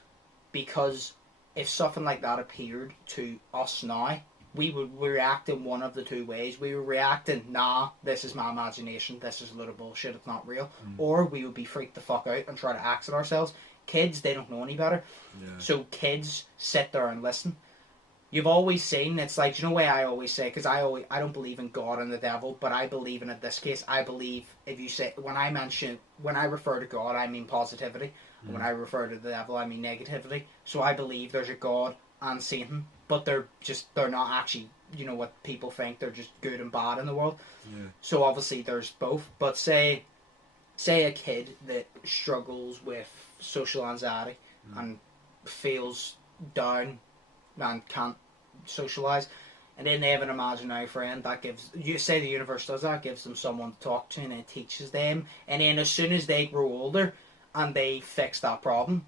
Because if something like that appeared to us now, we would react in one of the two ways. We would react in, nah, this is my imagination, this is a load of bullshit, it's not real. Or we would be freaked the fuck out and try to act it ourselves. Kids, they don't know any better. Yeah. So kids sit there and listen. You've always seen, it's like, you know what I always say, because I don't believe in God and the devil, but I believe in this case, I believe, if you say, when I refer to God, I mean positivity. When I refer to the devil, I mean negativity. So I believe there's a God and Satan, but they're not actually, you know, what people think, they're just good and bad in the world. Yeah. So obviously there's both, but say a kid that struggles with social anxiety and feels down and can't socialise, and then they have an imaginary friend that gives, you say the universe does that, gives them someone to talk to, and it teaches them, and then as soon as they grow older and they fix that problem,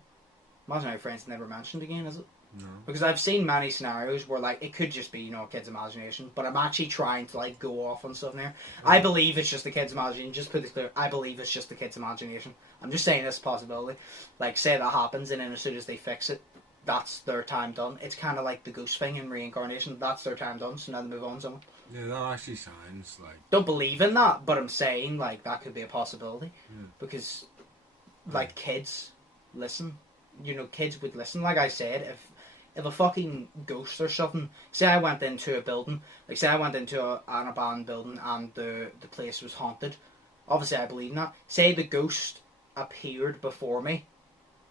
imaginary friends never mentioned again, is it? No. Because I've seen many scenarios where, like, it could just be, you know, a kid's imagination, but I'm actually trying to, like, go off on stuff now. I believe it's just the kid's imagination. Just put it clear, I believe it's just the kid's imagination. I'm just saying this possibility. Like, say that happens, and then as soon as they fix it, that's their time done. It's kind of like the ghost thing in reincarnation. That's their time done, so now they move on to someone. Yeah, that actually sounds like... Don't believe in that, but I'm saying, like, that could be a possibility. Yeah. Because, like, kids listen. You know, kids would listen. Like I said, if a fucking ghost or something, say I went into a building, like say I went into an abandoned building and the place was haunted, obviously I believe in that. Say the ghost appeared before me,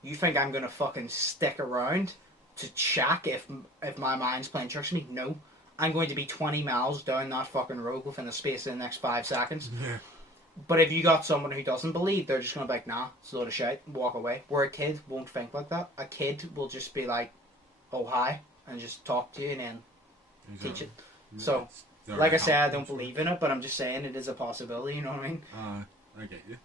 you think I'm gonna fucking stick around to check if my mind's playing tricks on me? No. I'm going to be 20 miles down that fucking road within the space of the next 5 seconds. Yeah. But if you got someone who doesn't believe, they're just gonna be like, nah, it's a load of shit, and walk away. Where a kid won't think like that. A kid will just be like, oh hi, and just talk to you and then teach it. So, like I say, I don't believe in it, but I'm just saying it is a possibility, you know what I mean? I get you.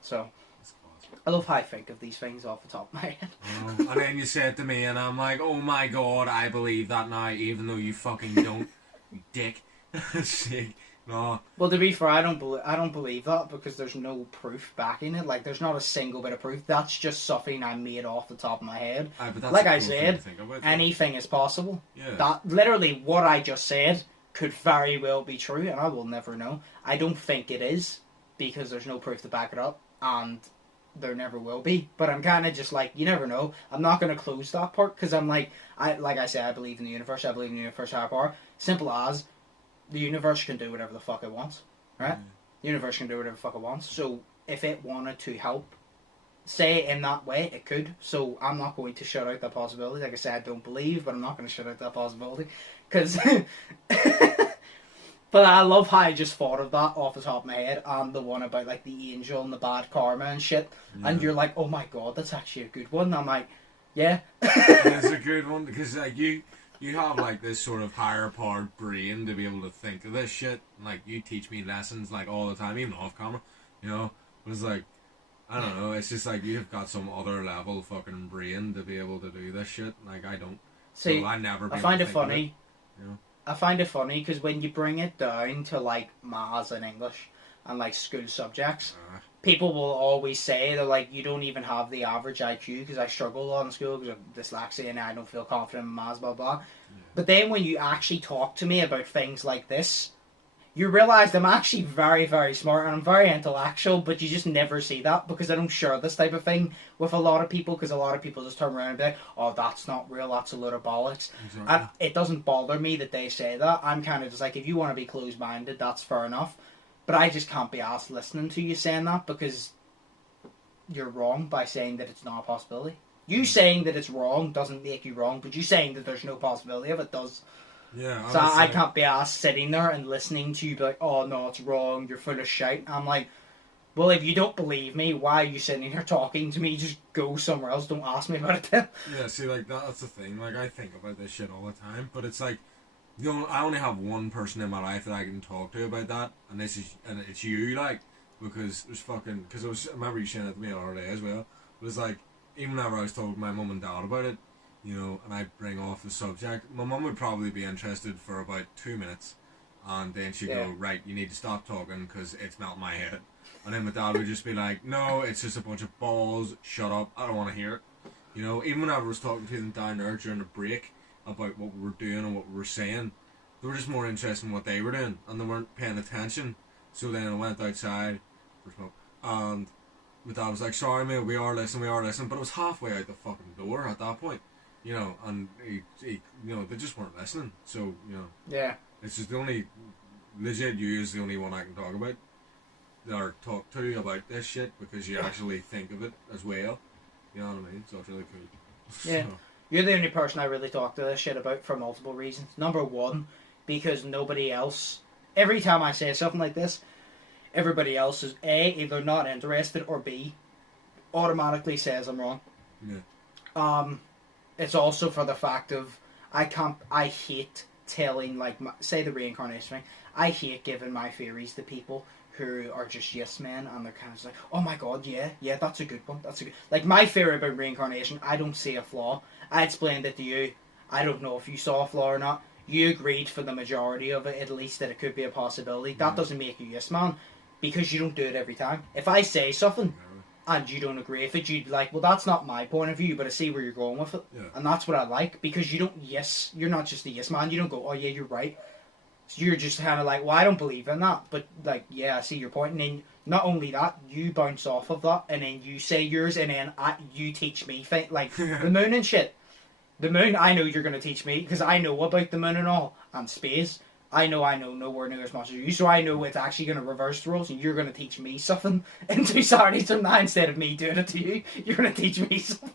So, That's class. I love how I think of these things off the top of my head. And then you say it to me and I'm like, oh my god, I believe that now, even though you fucking don't, you dick. Sick. No. Well, to be fair, I don't believe that because there's no proof backing it. Like, there's not a single bit of proof. That's just something I made off the top of my head. But that's like a I cool thing said, to think about, anything is possible. Yeah. That literally what I just said could very well be true, and I will never know. I don't think it is because there's no proof to back it up, and there never will be. But I'm kind of just like, you never know. I'm not going to close that part because I'm like I say, I believe in the universe. I believe in the universe higher power. Simple as. The universe can do whatever the fuck it wants, right? The universe can do whatever the fuck it wants. So if it wanted to help, say in that way, it could. So I'm not going to shut out that possibility. Like I said, I don't believe, but I'm not going to shut out that possibility. Because, but I love how I just thought of that off the top of my head, and the one about like the angel and the bad karma and shit. Yeah. And you're like, oh my god, that's actually a good one. And I'm like, yeah. It's a good one because like you have like this sort of higher powered brain to be able to think of this shit. Like you teach me lessons like all the time, even off camera, you know. But it's like, I don't know, it's just like you've got some other level fucking brain to be able to do this shit. Like I don't. See, so I never. I find it funny. It, you know? I find it funny because when you bring it down to like maths and English and like school subjects, people will always say they're like, you don't even have the average IQ because I struggle a lot in school because of dyslexia and I don't feel confident in maths, blah blah. Yeah. But then when you actually talk to me about things like this, you realise I'm actually very, very smart and I'm very intellectual, but you just never see that because I don't share this type of thing with a lot of people because a lot of people just turn around and be like, oh, that's not real, that's a load of bollocks. Exactly. And it doesn't bother me that they say that. I'm kind of just like, if you want to be closed-minded, that's fair enough. But I just can't be asked listening to you saying that because you're wrong by saying that it's not a possibility. You saying that it's wrong doesn't make you wrong, but you saying that there's no possibility of it does. Yeah. So I can't be asked sitting there and listening to you be like, oh no, it's wrong, you're full of shit. I'm like, well, if you don't believe me, why are you sitting here talking to me? Just go somewhere else, don't ask me about it then. Yeah, see, like, that's the thing. Like, I think about this shit all the time, but it's like, you know, I only have one person in my life that I can talk to about that, and it's you, like, because there's fucking, because I remember you saying it to me the other day as well, but it's like, even whenever I was talking to my mum and dad about it, you know, and I bring off the subject, my mum would probably be interested for about 2 minutes, and then she'd go, right, you need to stop talking, because it's melting my head. And then my dad would just be like, no, it's just a bunch of balls, shut up, I don't want to hear it. You know, even when I was talking to them down there during the break, about what we were doing and what we were saying. They were just more interested in what they were doing, and they weren't paying attention. So then I went outside for smoke, and my dad was like, "Sorry, mate, we are listening," but it was halfway out the fucking door at that point, you know, and he they just weren't listening. So, you know, yeah, it's just the only legit you is the only one I can talk about or talk to about this shit because you actually think of it as well. You know what I mean? So it's really cool. Yeah. So. You're the only person I really talk to this shit about for multiple reasons. Number one, because nobody else, every time I say something like this, everybody else is A, either not interested, or B, automatically says I'm wrong. Yeah. It's also for the fact of, I hate telling, like, say the reincarnation thing, I hate giving my theories to people who are just yes men, and they're kind of like, oh my god, yeah, that's a good one, like, my theory about reincarnation, I don't see a flaw. I explained it to you, I don't know if you saw a flaw or not, you agreed for the majority of it, at least, that it could be a possibility. That doesn't make you yes man, because you don't do it every time. If I say something, and you don't agree with it, you'd be like, well, that's not my point of view, but I see where you're going with it. Yeah. And that's what I like, because you're not just a yes man, you don't go, oh yeah, you're right. So you're just kind of like, well, I don't believe in that, but like, yeah, I see your point. And then not only that, you bounce off of that, and then you say yours, and then you teach me like the moon and shit. The moon, I know you're going to teach me, because I know about the moon and all, and space. I know nowhere near as much as you, so I know it's actually going to reverse the rules, and you're going to teach me something in 2 Saturdays from now instead of me doing it to you. You're going to teach me something.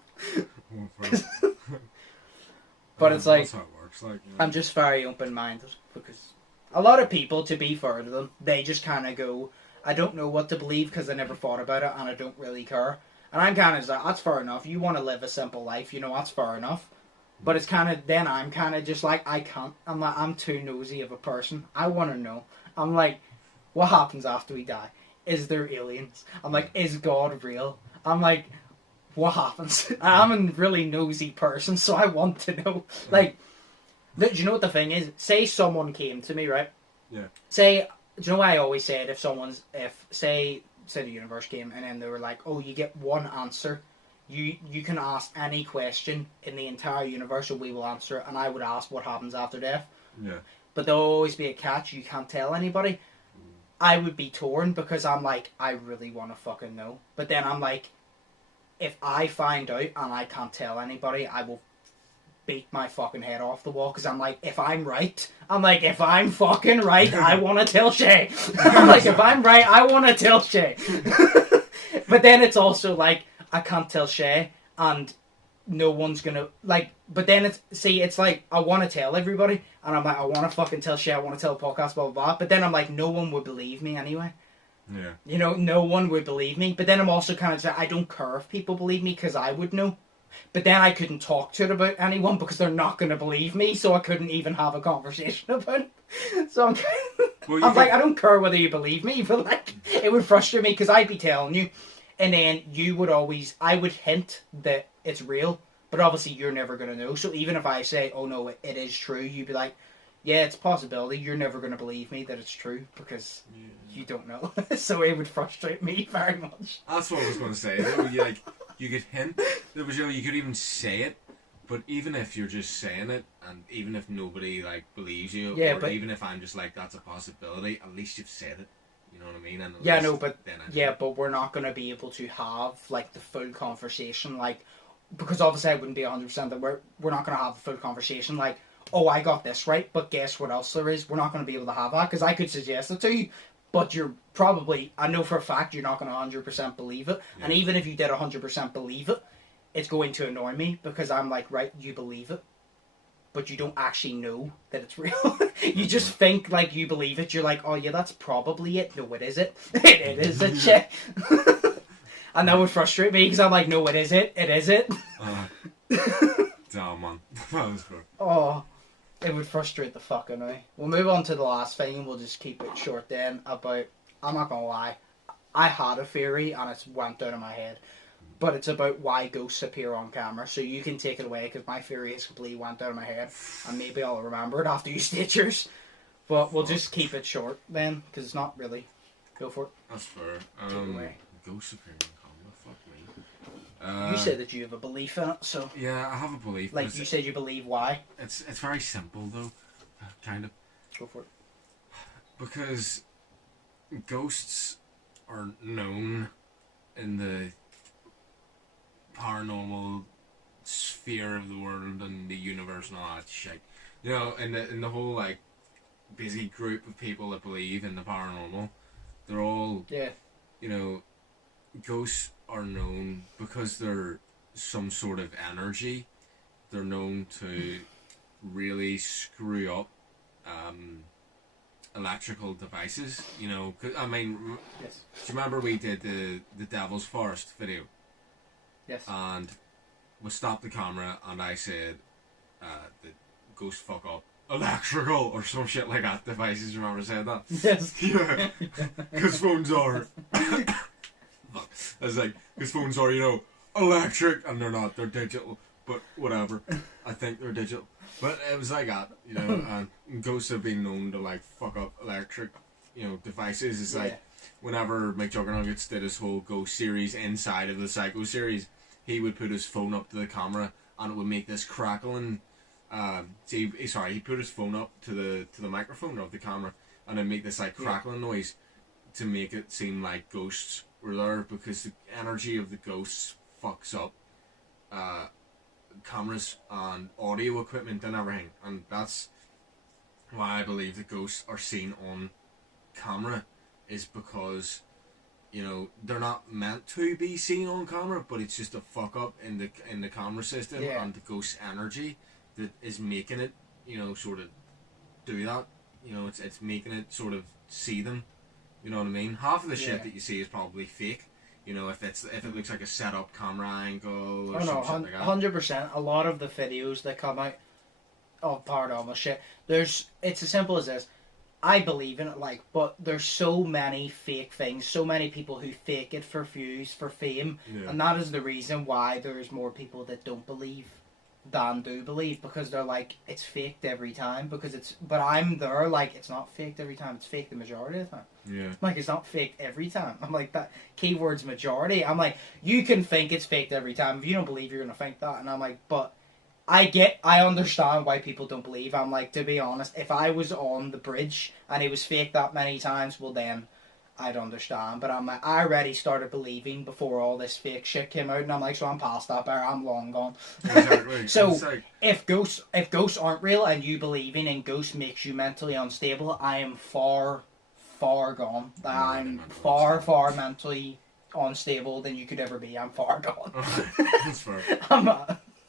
But it's like, that's how it works, like, you know. I'm just very open-minded, because a lot of people, to be fair to them, they just kind of go, I don't know what to believe because I never thought about it and I don't really care. And I'm kind of like, that's fair enough. You want to live a simple life, you know, that's fair enough. But it's kind of, then I'm kind of just like, I can't. I'm like, I'm too nosy of a person. I want to know. I'm like, what happens after we die? Is there aliens? I'm like, is God real? I'm like, what happens? I'm a really nosy person, so I want to know. Like, do you know what the thing is? Say someone came to me, right? Yeah. Say, do you know why I always say it? Say the universe came and then they were like, oh, you get one answer. You can ask any question in the entire universe and we will answer it. And I would ask what happens after death. Yeah. But there'll always be a catch. You can't tell anybody. I would be torn because I'm like, I really want to fucking know. But then I'm like, if I find out and I can't tell anybody, I will beat my fucking head off the wall, because I'm like, if I'm fucking right, I want to tell Shay. I'm like, if I'm right, I want to tell Shay. But then it's also like, I can't tell Shay, and no one's gonna, like, but then it's like, I want to tell everybody, and I'm like, I want to fucking tell Shay, I want to tell the podcast, blah, blah, blah, but then I'm like, no one would believe me anyway. Yeah. You know, no one would believe me, but then I'm also kind of, I don't care if people believe me, because I would know. But then I couldn't talk to it about anyone because they're not going to believe me, so I couldn't even have a conversation about it. So I'm like, I don't care whether you believe me, but like, it would frustrate me because I'd be telling you, and then I would hint that it's real, but obviously you're never going to know. So even if I say, oh no, it is true, you'd be like, yeah, it's a possibility. You're never going to believe me that it's true because you don't know. So it would frustrate me very much. That's what I was going to say. You could hint. You could even say it, but even if you're just saying it, and even if nobody like believes you, even if I'm just like, that's a possibility, at least you've said it. You know what I mean? And but we're not going to be able to have like the full conversation, like, because obviously I wouldn't be 100% that we're not going to have a full conversation like, oh, I got this right, but guess what else there is? We're not going to be able to have that, because I could suggest it to you, but you're probably, I know for a fact you're not going to 100% believe it. Yeah. And even if you did 100% believe it, it's going to annoy me, because I'm like, right, you believe it, but you don't actually know that it's real. You just think like you believe it. You're like, oh yeah, that's probably it. No, it isn't. It is it, shit. And that would frustrate me, because I'm like, no, it is it. It is it. Damn, man. That was good. Oh. It would frustrate the fuck out of me. We'll move on to the last thing, and we'll just keep it short then, about, I'm not gonna lie, I had a theory and it's went out of my head, but it's about why ghosts appear on camera, so you can take it away, because my theory has completely went out of my head, and maybe I'll remember it after you state yours, but we'll just keep it short then, because it's not really, go for it. That's fair. Take it away. Ghosts appear on camera, fuck me. You said that you have a belief in it, so... Yeah, I have a belief. Like, you said you believe why? It's very simple, though. Kind of. Go for it. Because ghosts are known in the paranormal sphere of the world and the universe and all that shit. You know, in the whole, like, busy group of people that believe in the paranormal, they're all... Yeah. You know, ghosts are known because they're some sort of energy. They're known to really screw up electrical devices, you know. I mean, yes. Do you remember we did the Devil's Forest video? Yes. And we stopped the camera and I said, the ghost fuck up electrical or some shit like that devices. Remember I said that? Yes. Yeah. Because phones are... I was like, because phones are, you know, electric, and they're not, they're digital, but whatever. I think they're digital. But it was like that, you know, and ghosts have been known to, like, fuck up electric, you know, devices. It's like, whenever Mike Juggernuggets did his whole ghost series inside of the Psycho series, he would put his phone up to the camera, and it would make this crackling, he put his phone up to the microphone of the camera, and then make this, like, crackling noise to make it seem like ghosts were there, because the energy of the ghosts fucks up cameras and audio equipment and everything, and that's why I believe the ghosts are seen on camera, is because, you know, they're not meant to be seen on camera, but it's just a fuck up in the camera system and the ghost energy that is making it, you know, sort of do that. You know, it's making it sort of see them. You know what I mean? Half of the shit that you see is probably fake. You know, if it looks like a set up camera angle or something like that. 100%. A lot of the videos that come out of paranormal shit, it's as simple as this. I believe in it, like, but there's so many fake things, so many people who fake it for views, for fame, and that is the reason why there's more people that don't believe than do believe, because they're like, it's faked every time, but I'm there, like, it's not faked every time, it's faked the majority of the time. Yeah. Like, it's not faked every time. I'm like, that keyword's majority. I'm like, you can think it's faked every time. If you don't believe, you're gonna think that. And I'm like, but I understand why people don't believe. I'm like, to be honest, if I was on the bridge and it was faked that many times, well then I'd understand. But I'm like, I already started believing before all this fake shit came out, and I'm like, so I'm past that bar, I'm long gone. Exactly. So if ghosts aren't real and you believing in ghosts makes you mentally unstable, I am far gone. I'm far mentally unstable than you could ever be. I'm far gone. That's fair.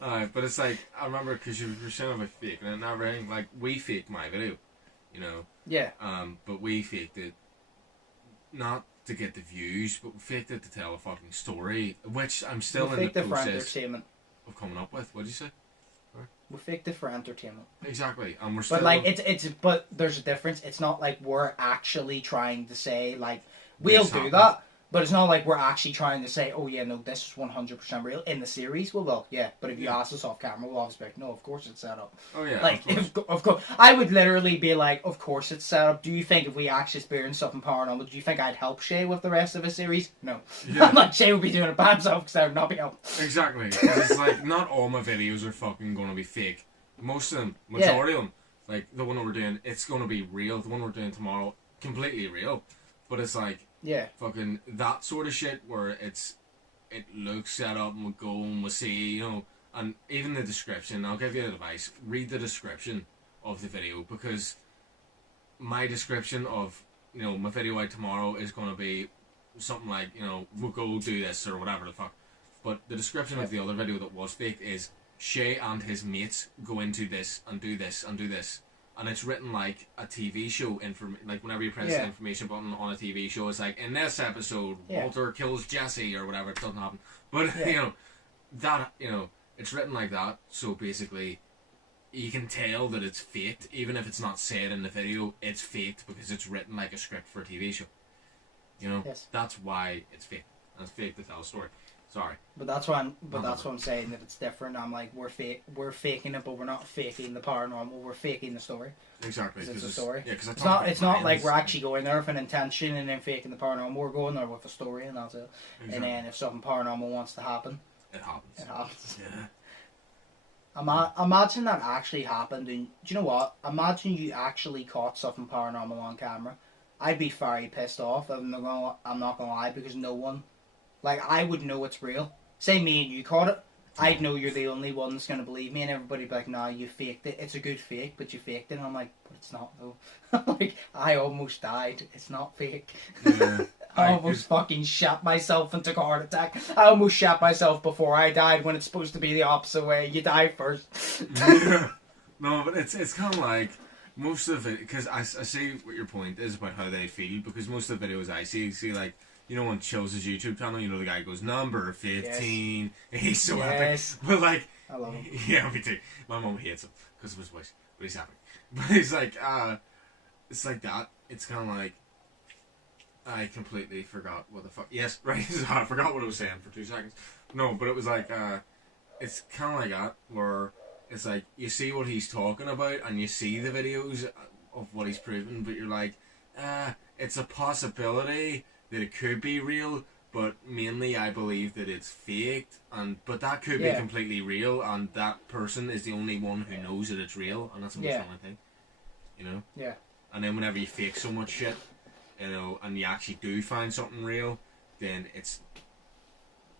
But it's like, I remember, because you were saying about faking it and everything, like, we faked my video, you know? Yeah. But we faked it not to get the views, but we faked it to tell a fucking story, which I'm still in the process of coming up with. What'd you say? We faked it for entertainment. Exactly, and we're still... But, like, but there's a difference. It's not like we're actually trying to say, like, we'll do that, but it's not like we're actually trying to say, oh, yeah, no, this is 100% real. In the series, well, yeah, but if you ask us off camera, we'll obviously be like, no, of course it's set up. Oh, yeah, like, of course. I would literally be like, of course it's set up. Do you think if we actually experienced something paranormal, do you think I'd help Shay with the rest of the series? No. Yeah. I'm like, Shay would be doing it by himself because I would not be helping. Exactly. It's like, not all my videos are fucking going to be fake. Most of them, majority of them, like the one that we're doing, it's going to be real. The one we're doing tomorrow, completely real. But it's like, fucking that sort of shit where it looks set up and we go and we see, you know, and even the description, I'll give you advice, read the description of the video, because my description of, you know, my video out tomorrow is going to be something like, you know, we'll go do this or whatever the fuck. But the description of the other video that was fake is, Shay and his mates go into this and do this and do this, and it's written like a TV show. Like whenever you press the information button on a TV show, it's like, in this episode, Walter kills Jesse or whatever. It doesn't happen, but you know that, you know, it's written like that. So basically, you can tell that it's faked, even if it's not said in the video. It's faked because it's written like a script for a TV show. You know, that's why it's fake. And it's fake to tell a story. Sorry. But that's why I'm saying that it's different. I'm like, we're faking it, but we're not faking the paranormal. We're faking the story. Exactly. It's a story. Yeah, because it's not like we're actually going there with an intention and then faking the paranormal. We're going there with a story, and that's it. Exactly. And then if something paranormal wants to happen, It happens. It happens. Yeah. Imagine that actually happened, and do you know what? Imagine you actually caught something paranormal on camera. I'd be very pissed off. I'm not gonna lie, because no one, like, I would know it's real. Say me and you caught it, I'd know you're the only one that's gonna believe me, and everybody'd be like, "Nah, you faked it. It's a good fake, but you faked it." And I'm like, "But it's not though." Like, I almost died. It's not fake. Yeah. I almost fucking shat myself and took a heart attack. I almost shat myself before I died, when it's supposed to be the opposite way. You die first. Yeah. No, but it's kind of like most of it, because I see what your point is about how they feel, because most of the videos I see like, you know, on Chill's YouTube channel, you know, the guy goes number 15. Yes. He's so epic. But like, I love him. Yeah, me too. My mom hates him because of his voice, but he's happy. But he's like, it's like that. It's kind of like, I completely forgot what the fuck. Yes, right. I forgot what I was saying for 2 seconds. No, but it was like, it's kind of like that, where it's like you see what he's talking about and you see the videos of what he's proving, but you're like, it's a possibility that it could be real, but mainly I believe that it's faked, but that could be completely real, and that person is the only one who knows that it's real, and that's the most funny thing, you know? Yeah. And then whenever you fake so much shit, you know, and you actually do find something real, then it's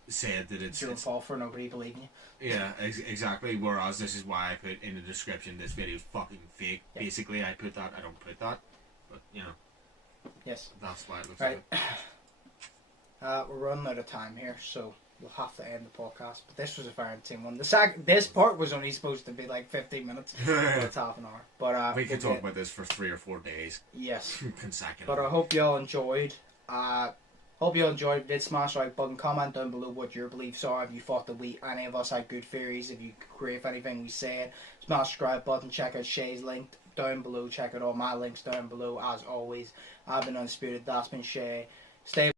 said that it's your fault for nobody believing you. Yeah, exactly. Whereas this is why I put in the description, this video is fucking fake. Yeah. Basically, I put that. I don't put that, but you know. Yes. That's why it looks right. like it. We're running out of time here, so we'll have to end the podcast. But this was a very interesting one. This part was only supposed to be like 15 minutes. It's half an hour. But we could talk about this for 3 or 4 days. Yes. Consecutive. But I hope you all enjoyed. Hope you all enjoyed. Did smash the like button. Comment down below what your beliefs are. If you thought that any of us had good theories. If you agree with anything we said. Smash the subscribe button. Check out Shay's link down below. Check out all my links down below. As always, I've been Undisputed. That's been Shay. Stay